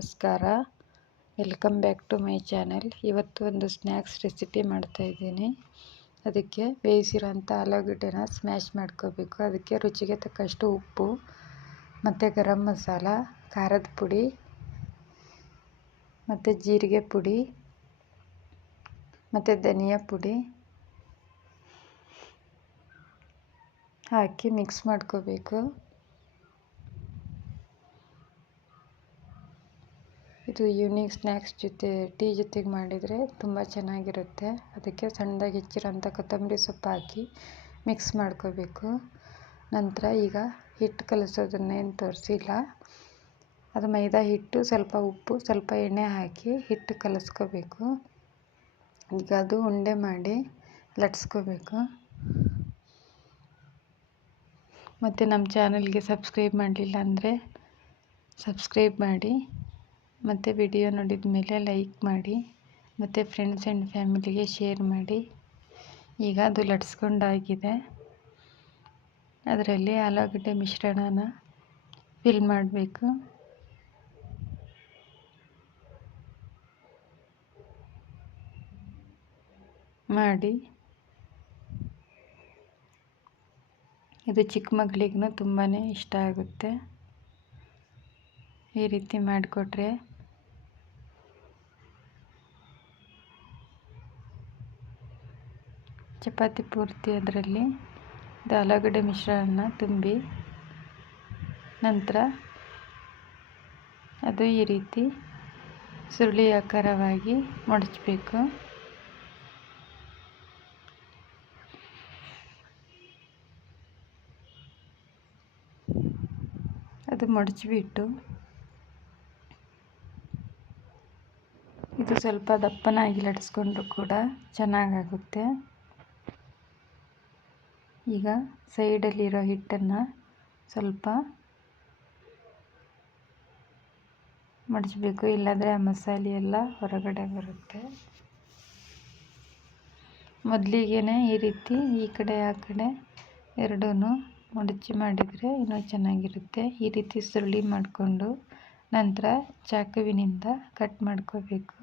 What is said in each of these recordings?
ನಮಸ್ಕಾರ. Welcome back to my channel. ಇವತ್ತು ಒಂದು ಸ್ನ್ಯಾಕ್ಸ್ ರೆಸಿಪಿ ಮಾಡ್ತಾಯಿದ್ದೀನಿ. ಅದಕ್ಕೆ ಬೇಯಿಸಿರೋಂಥ ಆಲೂಗಡ್ಡೆನ ಸ್ಮ್ಯಾಶ್ ಮಾಡ್ಕೋಬೇಕು. ಅದಕ್ಕೆ ರುಚಿಗೆ ತಕ್ಕಷ್ಟು ಉಪ್ಪು ಮತ್ತು ಗರಂ ಮಸಾಲ, ಖಾರದ ಪುಡಿ ಮತ್ತು ಜೀರಿಗೆ ಪುಡಿ ಮತ್ತು ಧನಿಯಾ ಪುಡಿ ಹಾಕಿ ಮಿಕ್ಸ್ ಮಾಡ್ಕೋಬೇಕು. ಇದು ಈವ್ನಿಂಗ್ ಸ್ನ್ಯಾಕ್ಸ್ ಜೊತೆ ಟೀ ಜೊತೆಗೆ ಮಾಡಿದರೆ ತುಂಬ ಚೆನ್ನಾಗಿರುತ್ತೆ. ಅದಕ್ಕೆ ಸಣ್ಣದಾಗಿ ಹೆಚ್ಚಿರೋಂಥ ಕೊತ್ತಂಬರಿ ಸೊಪ್ಪು ಹಾಕಿ ಮಿಕ್ಸ್ ಮಾಡ್ಕೋಬೇಕು. ನಂತರ ಈಗ ಹಿಟ್ಟು ಕಲಸೋದನ್ನೇನು ತೋರಿಸಿಲ್ಲ. ಅದು ಮೈದಾ ಹಿಟ್ಟು, ಸ್ವಲ್ಪ ಉಪ್ಪು, ಸ್ವಲ್ಪ ಎಣ್ಣೆ ಹಾಕಿ ಹಿಟ್ಟು ಕಲಸ್ಕೋಬೇಕು. ಈಗ ಅದು ಉಂಡೆ ಮಾಡಿ ಲಟ್ಸ್ಕೋಬೇಕು. ಮತ್ತು ನಮ್ಮ ಚಾನಲ್ಗೆ ಸಬ್ಸ್ಕ್ರೈಬ್ ಮಾಡಲಿಲ್ಲ ಅಂದರೆ ಸಬ್ಸ್ಕ್ರೈಬ್ ಮಾಡಿ, ಮತ್ತು ವಿಡಿಯೋ ನೋಡಿದ ಮೇಲೆ ಲೈಕ್ ಮಾಡಿ, ಮತ್ತು ಫ್ರೆಂಡ್ಸ್ ಆ್ಯಂಡ್ ಫ್ಯಾಮಿಲಿಗೆ ಶೇರ್ ಮಾಡಿ. ಈಗ ಅದು ಲಟ್ಸ್ಕೊಂಡಾಗಿದೆ. ಅದರಲ್ಲಿ ಆಲೂಗಡ್ಡೆ ಮಿಶ್ರಣನ ಫಿಲ್ ಮಾಡಬೇಕು. ಮಾಡಿ ಇದು ಚಿಕ್ಕ ಮಕ್ಕಳಿಗೂ ತುಂಬಾ ಇಷ್ಟ ಆಗುತ್ತೆ. ಈ ರೀತಿ ಮಾಡಿಕೊಟ್ರೆ ಚಪಾತಿ ಪೂರ್ತಿ ಅದರಲ್ಲಿ ಆಲೂಗಡ್ಡೆ ಮಿಶ್ರಣನ ತುಂಬಿ, ನಂತರ ಅದು ಈ ರೀತಿ ಸುರುಳಿ ಆಕಾರವಾಗಿ ಮಡಚಬೇಕು. ಅದು ಮಡಚಿಬಿಟ್ಟು ಇದು ಸ್ವಲ್ಪ ದಪ್ಪನಾಗಿ ಲಟ್ಸ್ಕೊಂಡ್ರು ಕೂಡ ಚೆನ್ನಾಗಾಗುತ್ತೆ. ಈಗ ಸೈಡಲ್ಲಿರೋ ಹಿಟ್ಟನ್ನು ಸ್ವಲ್ಪ ಮಡಚಬೇಕು, ಇಲ್ಲಾಂದರೆ ಆ ಮಸಾಲೆ ಎಲ್ಲ ಹೊರಗಡೆ ಬರುತ್ತೆ. ಮೊದಲಿಗೆ ಈ ರೀತಿ ಈ ಕಡೆ ಆ ಕಡೆ ಎರಡೂ ಮಡಚಿ ಮಾಡಿದರೆ ಇನ್ನೂ ಚೆನ್ನಾಗಿರುತ್ತೆ. ಈ ರೀತಿ ಸುರುಳಿ ಮಾಡಿಕೊಂಡು ನಂತರ ಚಾಕುವಿನಿಂದ ಕಟ್ ಮಾಡ್ಕೋಬೇಕು.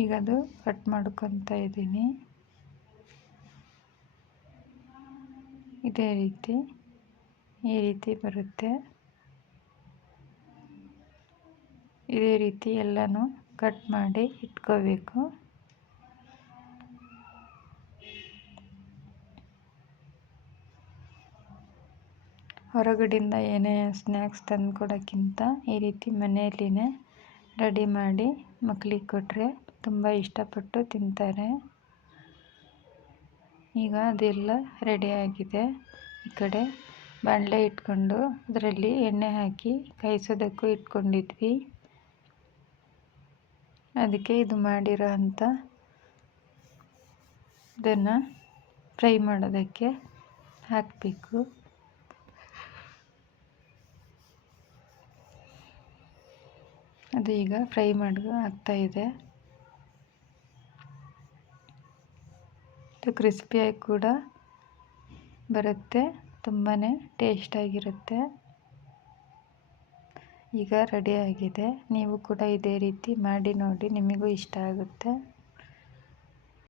ಈಗ ಅದು ಕಟ್ ಮಾಡ್ಕೊತಾ ಇದ್ದೀನಿ. ಇದೇ ರೀತಿ ಈ ರೀತಿ ಬರುತ್ತೆ. ಇದೇ ರೀತಿ ಎಲ್ಲನೂ ಕಟ್ ಮಾಡಿ ಇಟ್ಕೋಬೇಕು. ಹೊರಗಡೆಯಿಂದ ಏನೇ ಸ್ನ್ಯಾಕ್ಸ್ ತಂದು ಕೊಡೋಕ್ಕಿಂತ ಈ ರೀತಿ ಮನೆಯಲ್ಲಿನೇ ರೆಡಿ ಮಾಡಿ ಮಕ್ಕಳಿಗೆ ಕೊಟ್ಟರೆ ತುಂಬ ಇಷ್ಟಪಟ್ಟು ತಿಂತಾರೆ. ಈಗ ಅದೆಲ್ಲ ರೆಡಿಯಾಗಿದೆ. ಈ ಕಡೆ ಬಾಣಲೆ ಇಟ್ಕೊಂಡು ಅದರಲ್ಲಿ ಎಣ್ಣೆ ಹಾಕಿ ಕಾಯಿಸೋದಕ್ಕೂ ಇಟ್ಕೊಂಡಿದ್ವಿ. ಅದಕ್ಕೆ ಇದು ಮಾಡಿರೋ ಅಂಥ ಇದನ್ನು ಫ್ರೈ ಮಾಡೋದಕ್ಕೆ ಹಾಕಬೇಕು. ಅದು ಈಗ ಫ್ರೈ ಆಗ್ತಾಯಿದೆ. ಇದು ಕ್ರಿಸ್ಪಿಯಾಗಿ ಕೂಡ ಬರುತ್ತೆ, ತುಂಬಾ ಟೇಸ್ಟಾಗಿರುತ್ತೆ. ಈಗ ರೆಡಿಯಾಗಿದೆ. ನೀವು ಕೂಡ ಇದೇ ರೀತಿ ಮಾಡಿ ನೋಡಿ, ನಿಮಗೂ ಇಷ್ಟ ಆಗುತ್ತೆ.